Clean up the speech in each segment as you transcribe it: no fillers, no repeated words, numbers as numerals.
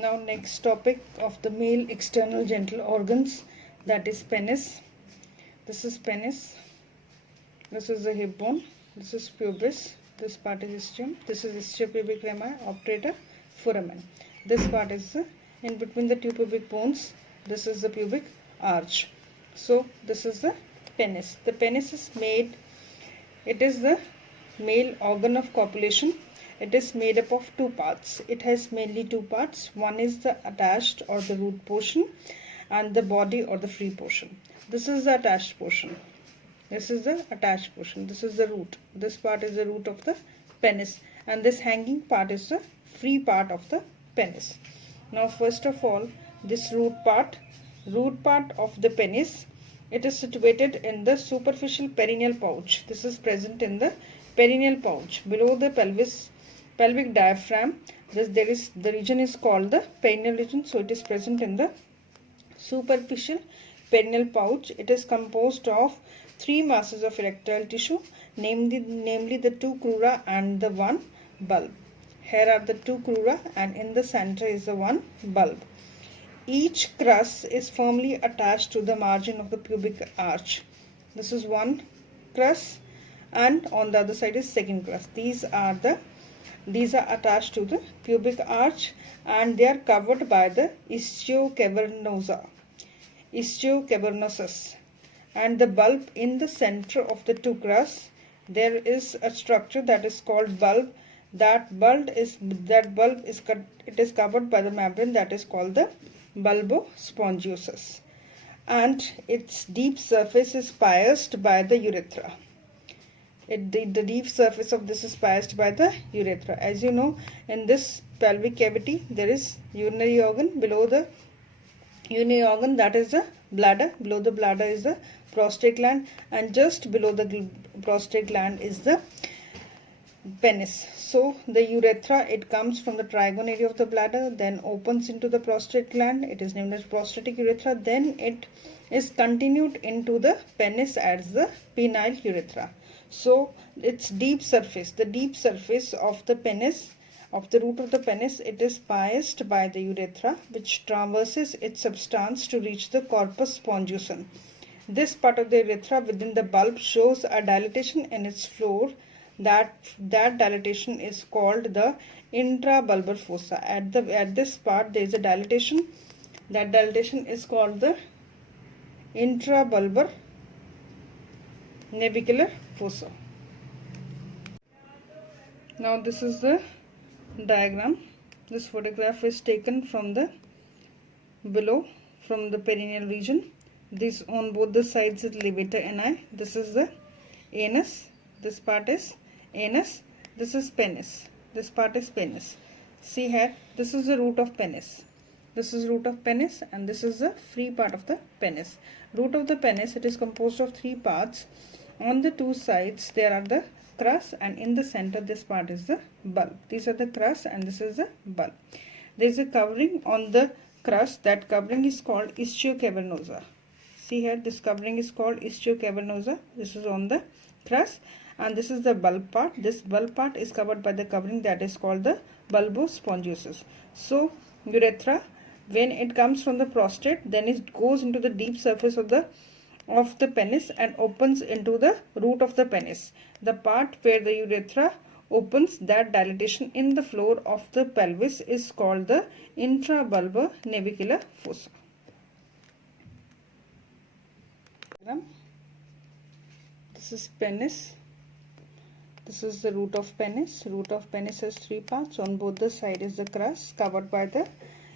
Now next topic of the male external genital organs, that is penis. This is penis. This is the hip bone. This is pubis. This part is ischium. This is ischiopubic rami, obturator, foramen. This part is in between the two pubic bones. This is the pubic arch. So this is the penis. The penis is made. It is the male organ of copulation. It is made up of two parts. It has mainly two parts. One is the attached or the root portion and the body or the free portion. This is the attached portion. This is the attached portion. This is the root. This part is the root of the penis, and this hanging part is the free part of the penis. Now first of all, this root part of the penis, it is situated in the superficial perineal pouch. This is present in the perineal pouch below the pelvic diaphragm. The region is called the perineal region. So it is present in the superficial perineal pouch. It is composed of three masses of erectile tissue, namely the two crura and the one bulb. Here are the two crura, and in the center is the one bulb. Each crus is firmly attached to the margin of the pubic arch. This is one crus, and on the other side is second crus. These are attached to the pubic arch, and they are covered by the ischiocavernosus. And the bulb in the center of the two crus, there is a structure that is called bulb. It is covered by the membrane that is called the bulbospongiosus, and its deep surface is pierced by the urethra. The deep surface of this is pierced by the urethra. As you know, in this pelvic cavity there is urinary organ. Below the urinary organ, that is the bladder. Below the bladder is the prostate gland, and just below the prostate gland is the penis. So the urethra, it comes from the trigone area of the bladder, then opens into the prostate gland. It is named as prostatic urethra. Then it is continued into the penis as the penile urethra. So its deep surface, the deep surface of the penis, of the root of the penis, it is pierced by the urethra, which traverses its substance to reach the corpus spongiosum. This part of the urethra within the bulb shows a dilatation in its floor. That dilatation is called the intrabulbar fossa. At this part there is a dilatation. That dilatation is called the intrabulbar navicular fossa. Now this is the diagram. This photograph is taken from the below, from the perineal region. This on both the sides is levator ani. This is the anus. This part is anus. This is penis. This part is penis. See here, this is the root of penis. This is root of penis, and this is the free part of the penis. Root of the penis, it is composed of three parts. On the two sides there are the crus, and in the center this part is the bulb. These are the crus and this is the bulb. There is a covering on the crus. That covering is called ischiocavernosa. See here, this covering is called ischiocavernosa. This is on the crus, and this is the bulb part. This bulb part is covered by the covering that is called the bulbospongiosus. So urethra, when it comes from the prostate, then it goes into the deep surface of the penis and opens into the root of the penis. The part where the urethra opens, that dilatation in the floor of the pelvis is called the intrabulbar navicular fossa. This is penis. This is the root of penis. Root of penis has three parts. On both the side is the crus covered by the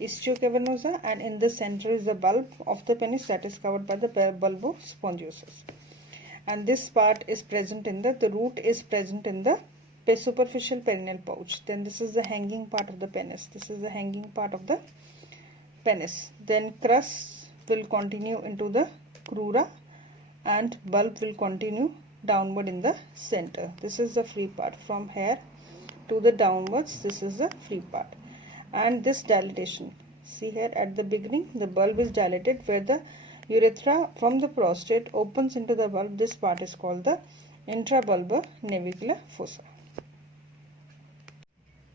ischiocavernosa, and in the center is the bulb of the penis that is covered by the bulbospongiosus. And this part is present in the root is present in the superficial perineal pouch. Then this is the hanging part of the penis. This is the hanging part of the penis. Then crus will continue into the crura, and bulb will continue downward in the center. This is the free part. From here to the downwards, this is the free part. And this dilatation, see here at the beginning the bulb is dilated where the urethra from the prostate opens into the bulb. This part is called the intrabulbar navicular fossa.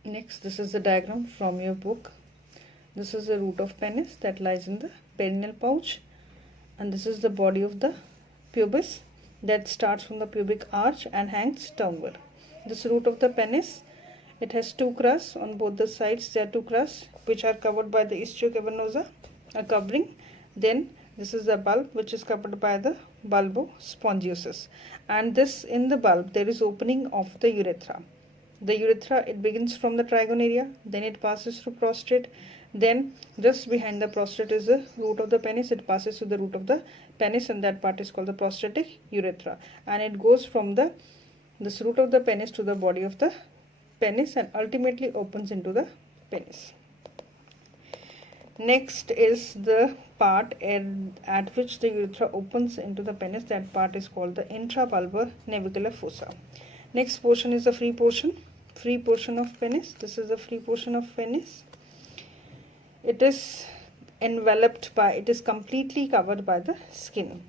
Next, this is the diagram from your book. This is the root of penis that lies in the perineal pouch, and this is the body of the pubis that starts from the pubic arch and hangs downward. This root of the penis, it has two crusts on both the sides. There are two crusts which are covered by the istiocavernosa, a covering. Then this is the bulb which is covered by the bulbospongiosus, and this, in the bulb there is opening of the urethra. The urethra, it begins from the trigone area, then it passes through prostate, then just behind the prostate is the root of the penis. It passes to the root of the penis, and that part is called the prostatic urethra, and it goes from this root of the penis to the body of the penis and ultimately opens into the penis. Next is the part at which the urethra opens into the penis. That part is called the intrabulbar navicular fossa. Next portion is the free portion of penis. This is the free portion of penis. It is completely covered by the skin.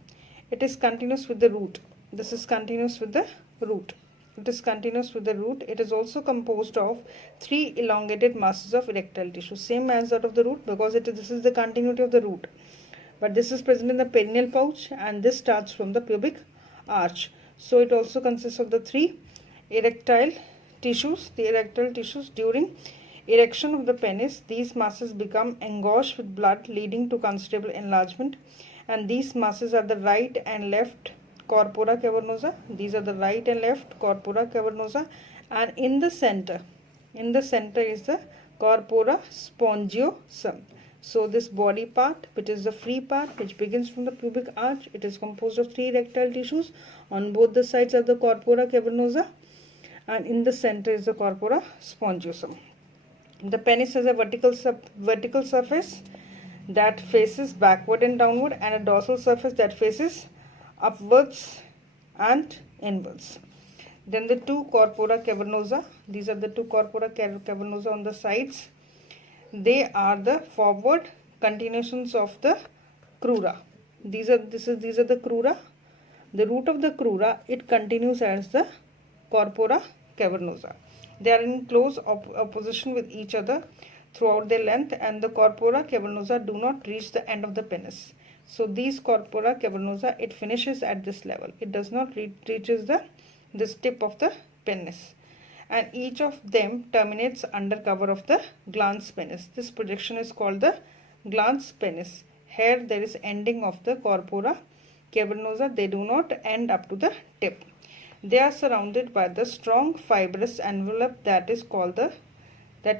It is continuous with the root. This is continuous with the root. It is continuous with the root. It is also composed of 3 elongated masses of erectile tissue, same as that of the root, because this is the continuity of the root. But this is present in the perineal pouch, and this starts from the pubic arch. So it also consists of the 3 erectile tissues. The erectile tissues, during erection of the penis, these masses become engorged with blood, leading to considerable enlargement. And these masses are the right and left corpora cavernosa. These are the right and left corpora cavernosa, and in the center is the corpora spongiosum. So this body part, which is the free part, which begins from the pubic arch, it is composed of 3 erectile tissues on both the sides of the corpora cavernosa, and in the center is the corpora spongiosum. The penis has a vertical surface that faces backward and downward, and a dorsal surface that faces upwards and inwards. Then the 2 corpora cavernosa, these are the 2 corpora cavernosa on the sides. They are the forward continuations of the crura. These are the crura. The root of the crura, it continues as the corpora cavernosa. They are in close opposition with each other throughout their length, and the corpora cavernosa do not reach the end of the penis. So these corpora cavernosa, it finishes at this level. It does not reaches this tip of the penis, and each of them terminates under cover of the glans penis. This projection is called the glans penis. Here there is ending of the corpora cavernosa. They do not end up to the tip. They are surrounded by the strong fibrous envelope that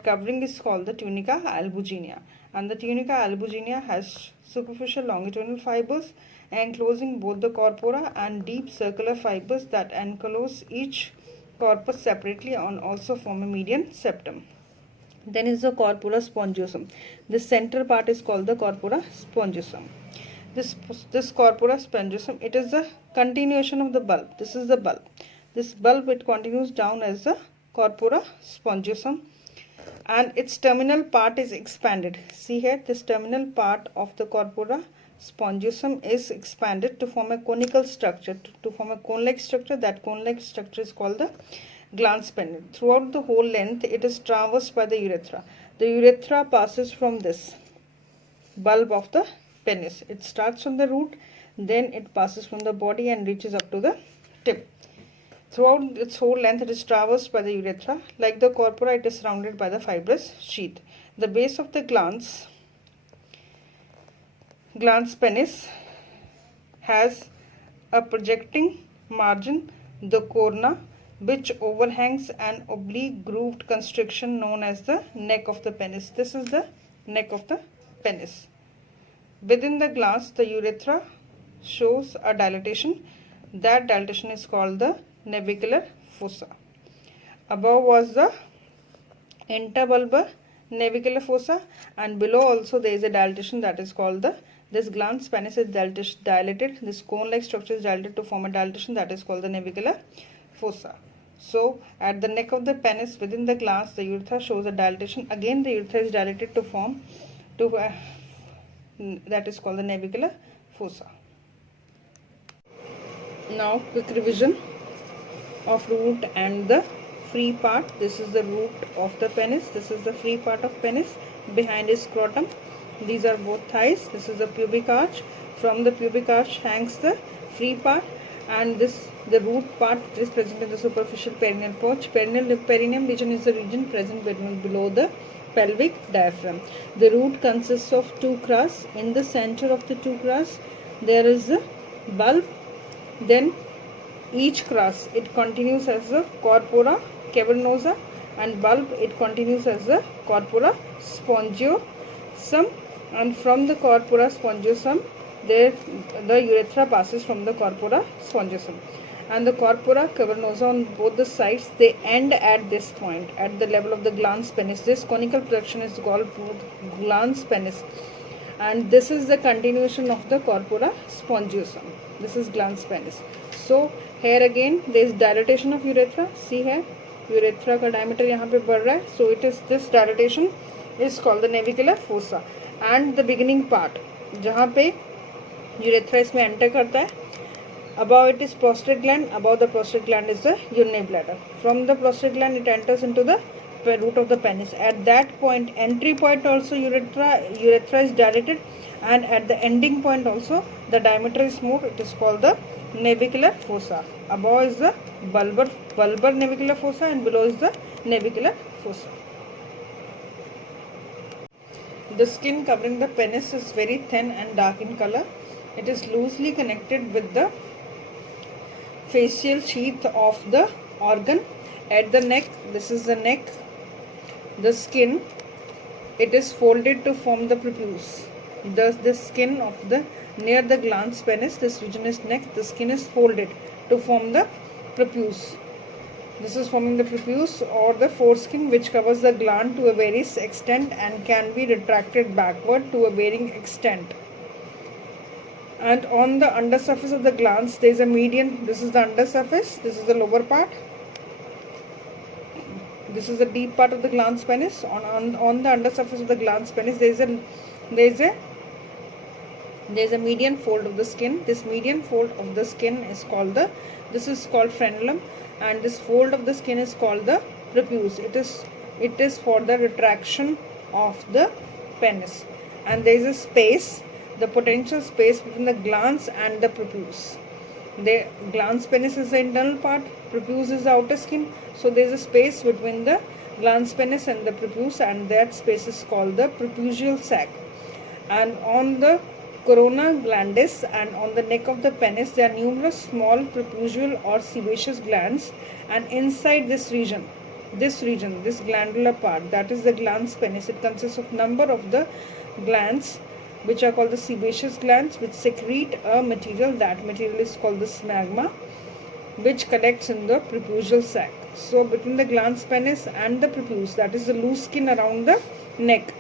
covering is called the tunica albuginea, and the tunica albuginea has superficial longitudinal fibers enclosing both the corpora and deep circular fibers that enclose each corpus separately and also form a median septum. Then is the corpora spongiosum. This center part is called the corpora spongiosum. This corpora spongiosum, it is the continuation of the bulb. This is the bulb. This bulb, it continues down as the corpora spongiosum, and its terminal part is expanded. See here, this terminal part of the corpora spongiosum is expanded to form a conical structure, to form a cone-like structure. That cone-like structure is called the glans penis. Throughout the whole length, it is traversed by the urethra. The urethra passes from this bulb of the penis. It starts from the root, then it passes from the body and reaches up to the tip. Throughout its whole length, it is traversed by the urethra. Like the corpora, it is surrounded by the fibrous sheath. The base of the glans penis has a projecting margin, the corona, which overhangs an oblique grooved constriction known as the neck of the penis. This is the neck of the penis. Within the glans, the urethra shows a dilatation. That dilatation is called the navicular fossa. Above was the interbulbar navicular fossa, and below also there is a dilatation that is called this glans penis is dilated. This cone-like structure is dilated to form a dilatation that is called the navicular fossa. So at the neck of the penis, within the glans, the urethra shows a dilatation. Again, the urethra is dilated to form that is called the navicular fossa. Now quick revision of root and the free part. This is the root of the penis. This is the free part of penis. behind is scrotum. These are both thighs. This is the pubic arch. From the pubic arch hangs the free part, and this the root part is present in the superficial perineal pouch. Perineum region is the region present below the pelvic diaphragm. The root consists of two crus. In the center of the two crus there is a bulb. Then each crus, it continues as a corpora cavernosa, and bulb, it continues as a corpora spongiosum, and from the corpora spongiosum there the urethra passes from the corpora spongiosum, and the corpora cavernosa on both the sides, they end at this point, at the level of the glans penis. This conical projection is called glans penis, and this is the continuation of the corpora spongiosum. This is glans penis. So here again there is dilatation of urethra. See here, urethra का diameter यहाँ पे बढ़ रहा है. So it is, this dilatation is called the navicular fossa, and the beginning part जहाँ पे urethra इसमें enter करता है, above it is prostate gland. Above the prostate gland is the urinary bladder. From the prostate gland it enters into the root of the penis. At that point, entry point also urethra is dilated, and at the ending point also the diameter is more. It is called the navicular fossa. Above is the bulbar navicular fossa, and below is the navicular fossa. The skin covering the penis is very thin and dark in color. It is loosely connected with the facial sheath of the organ. At the neck, this is the neck, the skin, it is folded to form the prepuce. Thus the skin of the near the glans penis, this region is neck, the skin is folded to form the prepuce. This is forming the prepuce or the foreskin, which covers the gland to a various extent and can be retracted backward to a varying extent. And on the undersurface of the glans there is a median. This is the undersurface, this is the lower part, this is the deep part of the glans penis. On the undersurface of the glans penis there is a median fold of the skin. This median fold of the skin is called this is called frenulum, and this fold of the skin is called the prepuce. It is for the retraction of the penis, and there is a space, the potential space between the glans and the prepuce. The glans penis is the internal part, prepuce is the outer skin. So there is a space between the glans penis and the prepuce, and that space is called the prepucial sac. And on the corona glandis and on the neck of the penis there are numerous small prepucial or sebaceous glands, and inside this region, this glandular part, that is the glans penis, it consists of number of the glands which are called the sebaceous glands, which secrete a material. That material is called the smegma, which collects in the prepucial sac. So between the glans penis and the prepuce, that is the loose skin around the neck,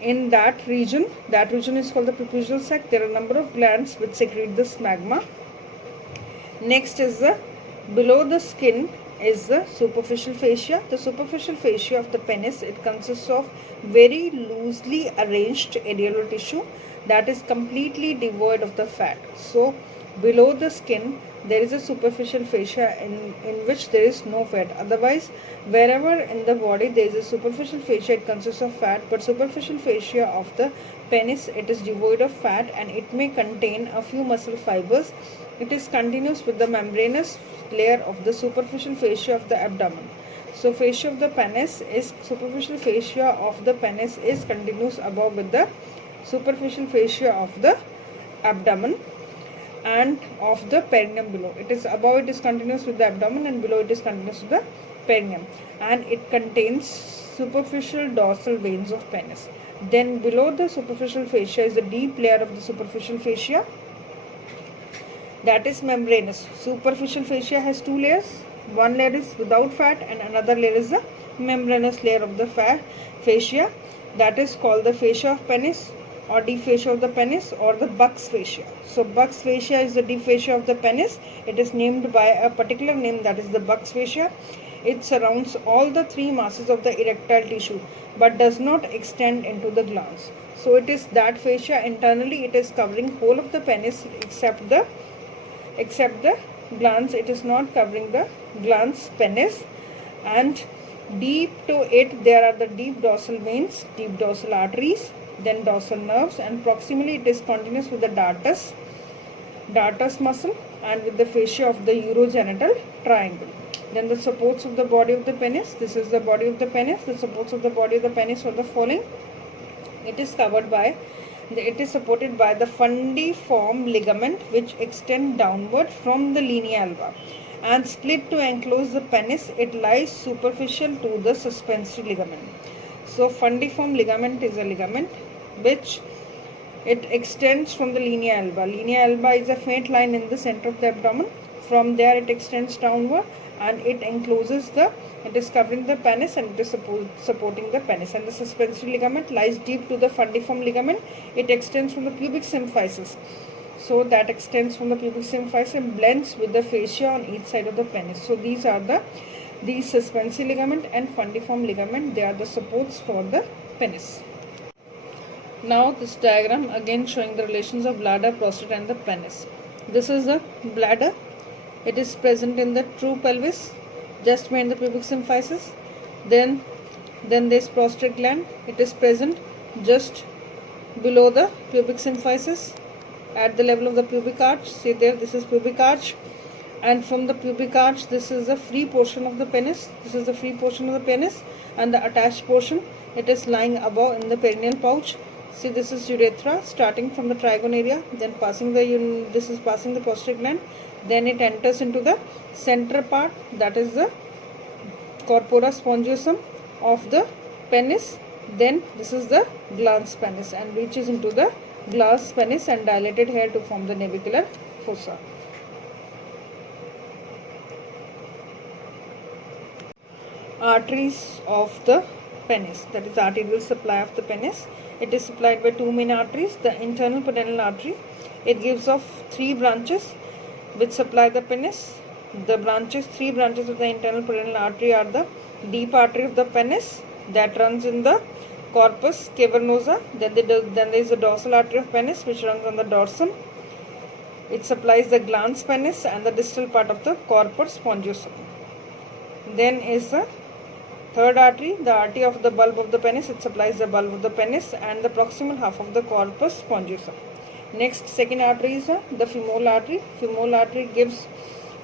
in that region is called the prepucial sac. There are a number of glands which secrete the smegma. Next is the below the skin is the superficial fascia. The superficial fascia of the penis, it consists of very loosely arranged areolar tissue that is completely devoid of the fat. So below the skin there is a superficial fascia in which there is no fat. Otherwise, wherever in the body there is a superficial fascia, it consists of fat, but superficial fascia of the penis, it is devoid of fat, and it may contain a few muscle fibers. It is continuous with the membranous layer of the superficial fascia of the abdomen. So fascia of the penis is, superficial fascia of the penis is continuous above with the superficial fascia of the abdomen and of the perineum below. It is above, it is continuous with the abdomen, and below it is continuous with the perineum, and it contains superficial dorsal veins of penis. Then below the superficial fascia is the deep layer of the superficial fascia, that is membranous. Superficial fascia has two layers. One layer is without fat and another layer is the membranous layer of the fascia, that is called the fascia of penis or deep fascia of the penis or the buccal fascia. So buccal fascia is the deep fascia of the penis. It is named by a particular name, that is the buccal fascia. It surrounds all the three masses of the erectile tissue but does not extend into the glans. So it is that fascia internally, it is covering whole of the penis except the glans. It is not covering the glans penis, and Deep to it, there are the deep dorsal veins, deep dorsal arteries, then dorsal nerves, and proximally it is continuous with the dartus muscle and with the fascia of the urogenital triangle. Then the supports of the body of the penis. This is the body of the penis. The supports of the body of the penis are the following. It is supported by the fundiform ligament which extend downward from the linea alba and split to enclose the penis. It lies superficial to the suspensory ligament. So fundiform ligament is a ligament which it extends from the linea alba. Linea alba is a faint line in the center of the abdomen. From there it extends downward and it is covering the penis and it is supporting the penis. And the suspensory ligament lies deep to the fundiform ligament. It extends from the pubic symphysis. So that extends from the pubic symphysis and blends with the fascia on each side of the penis. So these are the suspensory ligament and fundiform ligament. They are the supports for the penis. Now this diagram again showing the relations of bladder, prostate and the penis. This is the bladder. It is present in the true pelvis, just behind the pubic symphysis. Then there is prostate gland. It is present just below the pubic symphysis at the level of the pubic arch. See there, this is pubic arch, and from the pubic arch this is the free portion of the penis. This is the free portion of the penis, and the attached portion, it is lying above in the perineal pouch. See, this is urethra starting from the trigone area, then passing the prostate gland. Then it enters into the center part, that is the corpora spongiosum of the penis. Then this is the glans penis and reaches into the glans penis and dilated here to form the navicular fossa. Arteries of the penis, that is arterial supply of the penis. It is supplied by two main arteries. The internal pudendal artery, it gives off three branches which supply the penis. Three branches of the internal pudendal artery are the deep artery of the penis that runs in the corpus cavernosa. Then there is the dorsal artery of penis which runs on the dorsum. It supplies the glans penis and the distal part of the corpus spongiosum. Then is the third artery, the artery of the bulb of the penis. It supplies the bulb of the penis and the proximal half of the corpus spongiosum. Next, second artery is the femoral artery. Femoral artery gives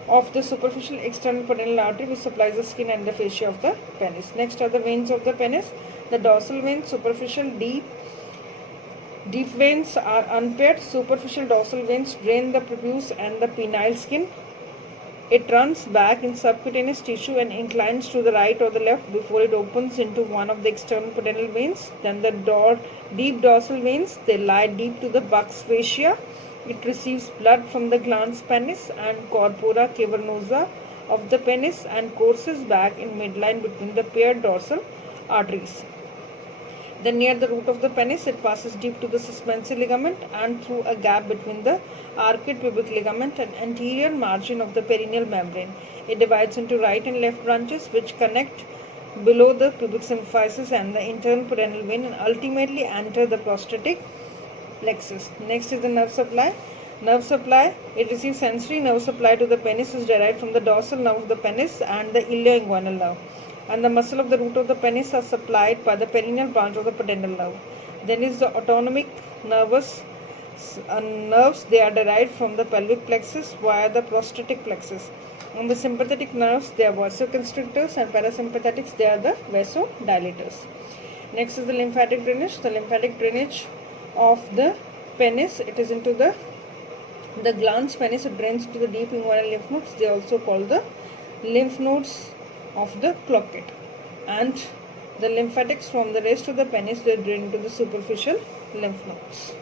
off the superficial external pudendal artery which supplies the skin and the fascia of the penis. Next are the veins of the penis. The dorsal veins, superficial, deep veins are unpaired. Superficial dorsal veins drain the prepuce and the penile skin. It runs back in subcutaneous tissue and inclines to the right or the left before it opens into one of the external pudendal veins. Then the deep dorsal veins, they lie deep to the buccal fascia. It receives blood from the glans penis and corpora cavernosa of the penis and courses back in midline between the paired dorsal arteries. Then near the root of the penis, it passes deep to the suspensory ligament and through a gap between the arcuate pubic ligament and anterior margin of the perineal membrane. It divides into right and left branches which connect below the pubic symphysis and the internal pudendal vein and ultimately enter the prostatic plexus. Next is the nerve supply. Nerve supply, it receives sensory nerve supply to the penis is derived from the dorsal nerve of the penis and the ilioinguinal nerve. And the muscle of the root of the penis are supplied by the perineal branch of the pudendal nerve. Then is the autonomic nerves. They are derived from the pelvic plexus via the prostatic plexus. And the sympathetic nerves, they are vasoconstrictors, and parasympathetics, they are the vasodilators. Next is the lymphatic drainage. The lymphatic drainage of the penis, it is into the glans penis. It drains to the deep inguinal lymph nodes. They are also called the lymph nodes of the Cloquet. And the lymphatics from the rest of the penis, they drain to the superficial lymph nodes.